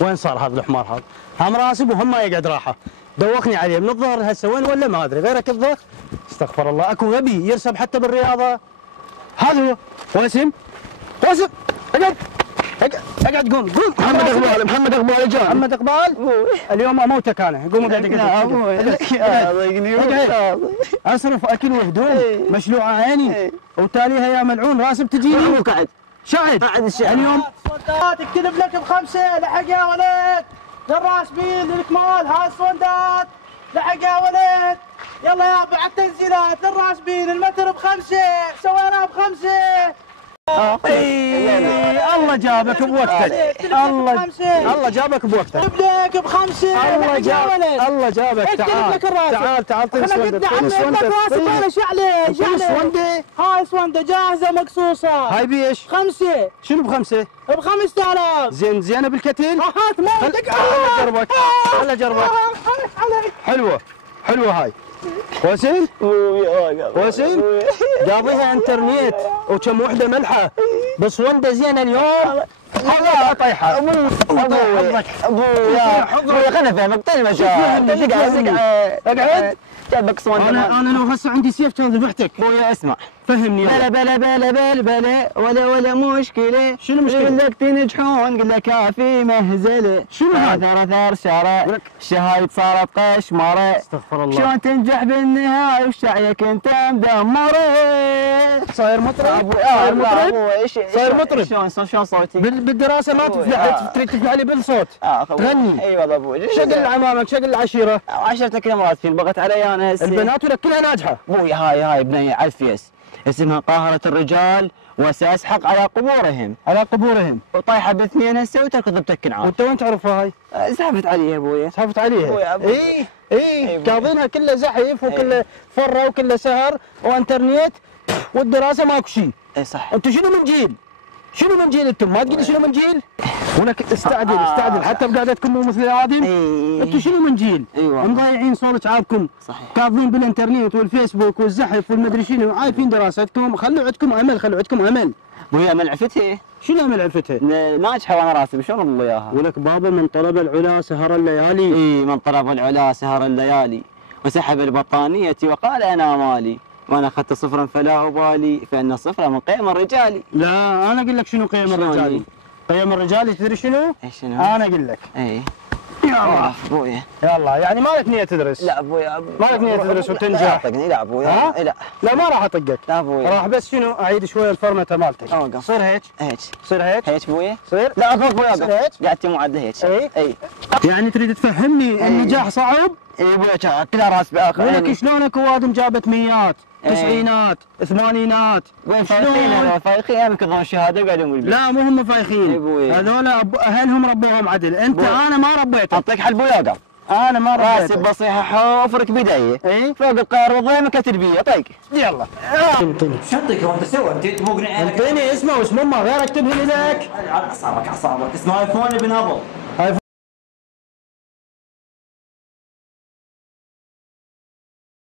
وين صار هذا الحمار هذا؟ هم راسب وهم ما يقعد راحه. دوخني عليه من الظهر هسه وين ولا ما ادري غيرك الضخ. استغفر الله اكو غبي يرسب حتى بالرياضه. هذا هو واسم واسم اقعد اقعد قوم قوم. محمد اقبال محمد اقبال جاء. محمد اقبال اليوم اموتك انا. قوم اقعد اقعد اصرف اكل وهدوم مشلوعه عيني وتاليها يا ملعون راسب تجيني. قعد شعد اليوم تكتب لك ب5 لحق يا ولد للراسبين للكمال. هاي الصندات لحق يا ولد. يلا يا ابو على التنزيلات للراسبين المتر ب5 سويناه ب5. الله جابك بوقتك. الله جابك بوقتك. اكتب لك ب5 الله جابك. تعال احنا قلنا عملت لك راسك ولا شعله سونده. هاي سونده جاهزه مقصوصه. هاي بيش؟ 5. شنو ب5؟ ب5000. زينه بالكتل؟ هات ما خل اجربك خل اجربك. حلوه هاي. وسيم؟ وسيم؟ قاضيها انترنت وكم وحده ملحه بس ونده زينه اليوم. الله طيحه. ابويا خلنا نفهمك طيب اقعد. جابك صواني. انا لو هسه عندي سيف كان ذبحتك. ابويا اسمع فهمني. بلا ولا مشكله. شنو مشكله؟ قل لك تنجحون قل لك كافي مهزله. شنو هذا؟ ثار شارع الشهايد صارت قشمره. استغفر الله. شلون تنجح بالنهايه وشعيك انت مدمره. صاير مطرب؟ صاير مطرب؟ شلون صوتي؟ بالدراسه ما تريد تفلح لي بالصوت. تغني. اي والله ابوي. شقل العمامك شقل العشيره. عشرتك الامراض فين بغت علي انا هسه. البنات ولا كلها ناجحه؟ ابوي هاي بنيه على الفيس اسمها قاهره الرجال وساسحق على قبورهم. وطايحه باثنين هسه وتركض بتكنعان. وانت وين تعرفها هاي؟ زحفت عليها ابويا. زحفت عليها؟ اي قاضينها كلها زحف وكلها فره وكلها سهر وانترنت والدراسه ماكو شيء. اي صح. انتم شنو من جيل؟ شنو من جيل انتم؟ ما تقول لي شنو من جيل؟ ولك استعدل حتى بقعدتكم مو مثل الادم. انتم شنو من جيل؟ مضيعين صوت عابكم. صحيح. كاظمين بالانترنت والفيسبوك والزحف والمدري شنو عارفين دراستكم. خلوا عندكم امل. ابويا امل عفتها. شنو امل عرفتها؟ ناجحه وانا راسي شلون اقول اياها؟ ولك بابا من طلب العلا سهر الليالي. من طلب العلا سهر الليالي وسحب البطانيه وقال انا مالي وانا اخذت صفرا فلا ابالي فان الصفر من قيم الرجال. لا انا اقول لك شنو قيم الرجال. قيم الرجال تدري شنو؟ شنو؟ انا اقول لك. يلا ابويا يلا يعني ما لك نيه تدرس. لا ابويا ما لك نيه تدرس وتنجح. لا ابويا. لا ما راح اطقك. لا ابويا. راح بس شنو اعيد شويه الفورمته مالتك. صير هيك. صير هيك ابويا. صير. لا ابويا صير هيك. قعدتي معدل هيك. اي يعني تريد تفهمني النجاح صعب؟ اي ابويا كلها راس باخر. ولك شلونك وادم جابت ميات تسعينات ثمانينات. وين فايخين يمكن الشهاده قاعدين بالبيت. لا مو هم فايخين هذول اهلهم ربوهم عدل. انت انا ما ربيتك. اعطيك حل بويا. انا ما ربيتك. راسي بصيحه حفرك بدايه. فوق القير وضيمك تربيه طيق. يلا شنطك وانت سوى انت مقنع. انطيني اسمه واسم امه غير اكتبه لي لك. اعصابك اسمه ايفون ابن ابل.